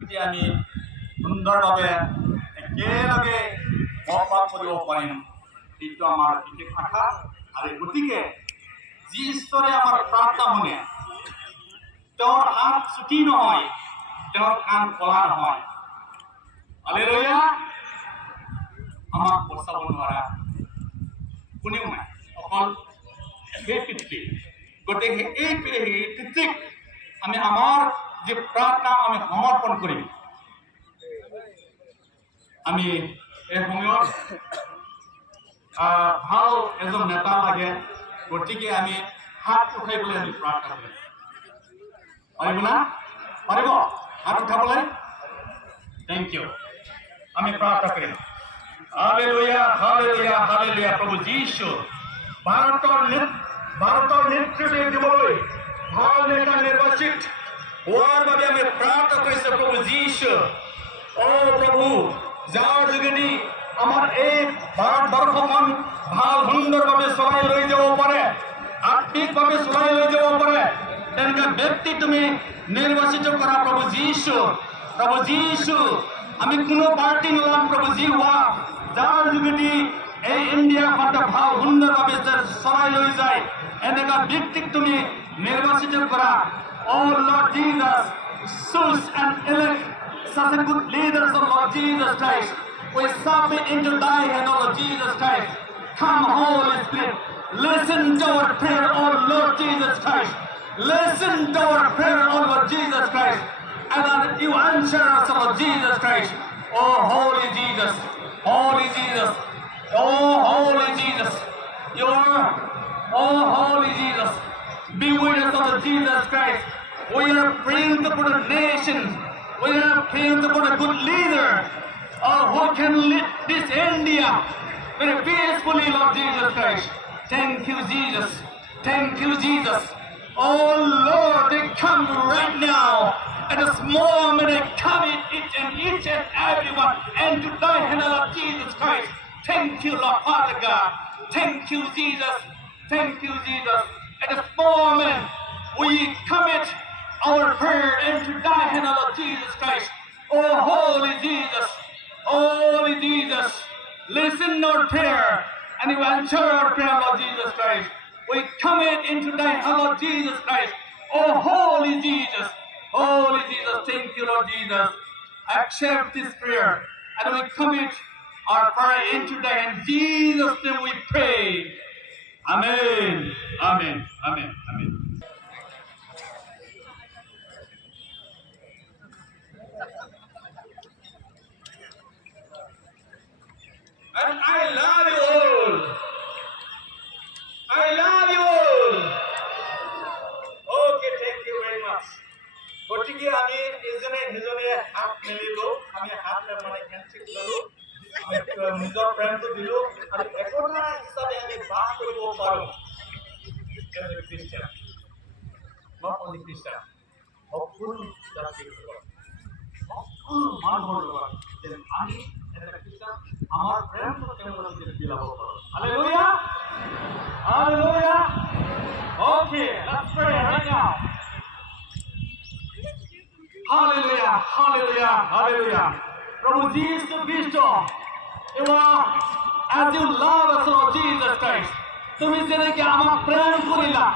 যে আমি সুন্দৰভাৱে একেলগে বসবাস কৰিব পাৰিম এইটো আমাৰ বিশেষ আশা আৰু গতিকে যি ঈশ্বৰে আমাৰ প্ৰাৰ্থনা শুনে তেওঁৰ হাত চুটি নহয় তেওঁৰ কাণ কলা নহয় হালেলুয়া আমাক বচাব নোৱাৰা কোনেও নাই অকল সেই পিতৃ গতিকে এই পিতৃক আমি আমাৰ যে প্ৰাৰ্থনা আমি সমৰ্পণ কৰিম আমি এই সময়ত ভাল এজন নেতা লাগে গতিকে আমি হাত উঠাই পেলাই আমি প্ৰাৰ্থনা কৰিম পাৰিব না পাৰিব হাত উঠাবলৈ থেংক ইউ আমি প্ৰাৰ্থনা কৰিম হালেলুয়া হালেলুয়া হালেলুয়া প্ৰভু যীশু ভাৰতৰ নেতৃত্ব দিবলৈ ভাল নেতা নিৰ্বাচিত হোৱাৰ বাবে আমি প্ৰাৰ্থনা কৰিছোঁ প্ৰভু যীশু অ প্ৰভু যাৰ যোগেদি আমাৰ এই ভাৰতবৰ্ষখন ভাল সুন্দৰভাৱে চলাই লৈ যাব পাৰে আৰ্থিকভাৱে চলাই লৈ যাব পাৰে তেনেকুৱা ব্যক্তি তুমি নিৰ্বাচিত কৰা প্ৰভু যীশু আমি কোনো পাৰ্টি নলাম প্ৰভু যি হোৱা যাৰ যোগেদি এই ইণ্ডিয়াখন ভাল সুন্দৰভাৱে চলাই লৈ যায় এনেকুৱা ব্যক্তিক তুমি নিৰ্বাচিত কৰা Oh Lord Jesus, choose and elect such a good leaders of Lord Jesus Christ. We submit into thy hand, O Lord Jesus Christ. Come, Holy Spirit. Listen to our prayer, O Lord Jesus Christ. Listen to our prayer, O Lord Jesus Christ. And that you answer us, O Lord Jesus Christ. Oh Holy Jesus, Holy Jesus, oh Holy Jesus. You are, oh Holy Jesus. Be with us, O Lord Jesus Christ. We are praying to put a nation. We are praying to put a good leader who can lead this India very peacefully, Lord Jesus Christ. Thank you, Jesus. Thank you, Jesus. Oh Lord, they come right now. At this moment, they come in each and everyone into thy hand, Lord Jesus Christ. Thank you, Lord Father God. Thank you, Jesus. Thank you, Jesus. At this moment, we commit our prayer into thy hand, Lord Jesus Christ. Oh, Holy Jesus, listen to our prayer and you answer our prayer, Lord Jesus Christ. We commit into thy hand, Lord Jesus Christ. Oh, Holy Jesus, thank you, Lord Jesus. Accept this prayer and we commit our prayer into thy hand. In Jesus' name we pray. Amen, amen, amen, amen. And I love you all. I love you all. Okay, thank you very much. গতিকে আমি এজনে সিজনে হাত মেলিলো আমি হাত মানে হেণ্ডশেক ললো আমি নিজৰ প্ৰেমটো দিলো আৰু একতা হিচাপে আমি বাস কৰিব পাৰোঁ খ্ৰীষ্টিয়ান not only Christian সকলো জাতিৰ লগত সকলো মানুহৰ লগত যেন আমি এটা খ্ৰীষ্টান আমাৰ প্ৰেমটো তেওঁলোকৰ মাজত বিলাব পাৰোঁ hallelujah hallelujah okay let's pray right now hallelujah hallelujah hallelujah Prabhu Jesus Christ you are as you love us Lord Jesus Christ তুমি যেনেকে আমাক প্রেম করিলা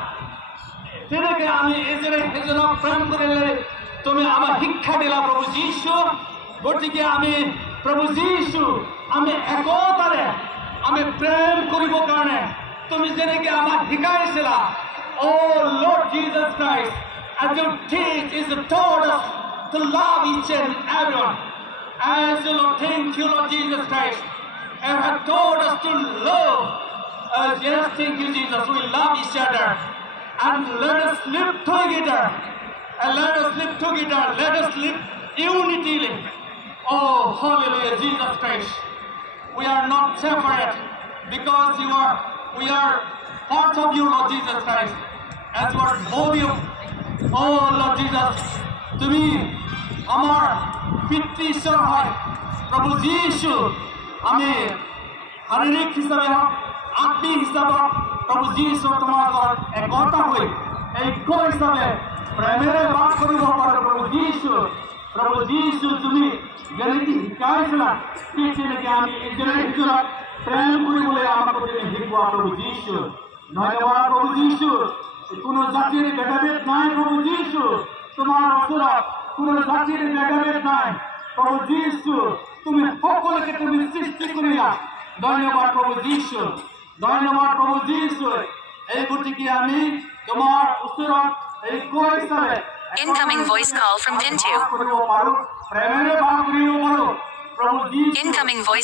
যেনেকে আমি এজনে সেজনক প্রেম করিলে তুমি আমাক শিক্ষা দিলা প্ৰভু যীশু গতিকে আমি প্ৰভু যীশু আমি একতাৰে আমি প্ৰেম কৰিব কাৰণে তুমি যেনেকে আমাক শিকাইছিলা Oh Lord Jesus Christ as you teach is taught us to love each and everyone as you Lord thank you Lord Jesus Christ and have taught us to love yes thank you Jesus we love each other and let us live together and let us live together let us live unity oh hallelujah Jesus Christ we are not separate because we are part of you Lord Jesus Christ as you are body of oh Lord Jesus তুমি আমার পিতৃ ঈশ্বর হয় প্রভু যীশু আমি শারীরিক হিসাবে আত্মিক হিসাবে প্রভু যীশু তোমার একতা হই ঐক্য হিসাবে প্রেমেৰে বাস কৰিব পাৰোঁ প্ৰভু যীশু প্ৰভু যীশু তুমি যেনেকৈ শিকাইছিলা ঠিক তেনেকৈ আমি ইজনে সিজনক প্ৰেম কৰিবলৈ আমাক তুমি শিকোৱা প্ৰভু যীশু ধন্যবাদ প্ৰভু যীশু কোনো জাতিৰ ভেদাভেদ নাই প্ৰভু যীশু তোমাৰ ওচৰত কোনো জাতিৰ ভেদাভেদ নাই প্ৰভু যীশু তুমি সকলোকে তুমি সৃষ্টি কৰিলা ধন্যবাদ প্ৰভু যীশু ধন্যবাদ প্ৰভু যীশু এই গতিকে আমি তোমাৰ ওচৰত এই কৈ হিচাপে Incoming voice call from Tintu. প্ৰেমেৰে ভাগ কৰিব পাৰোঁ প্ৰভু যীশু Incoming voice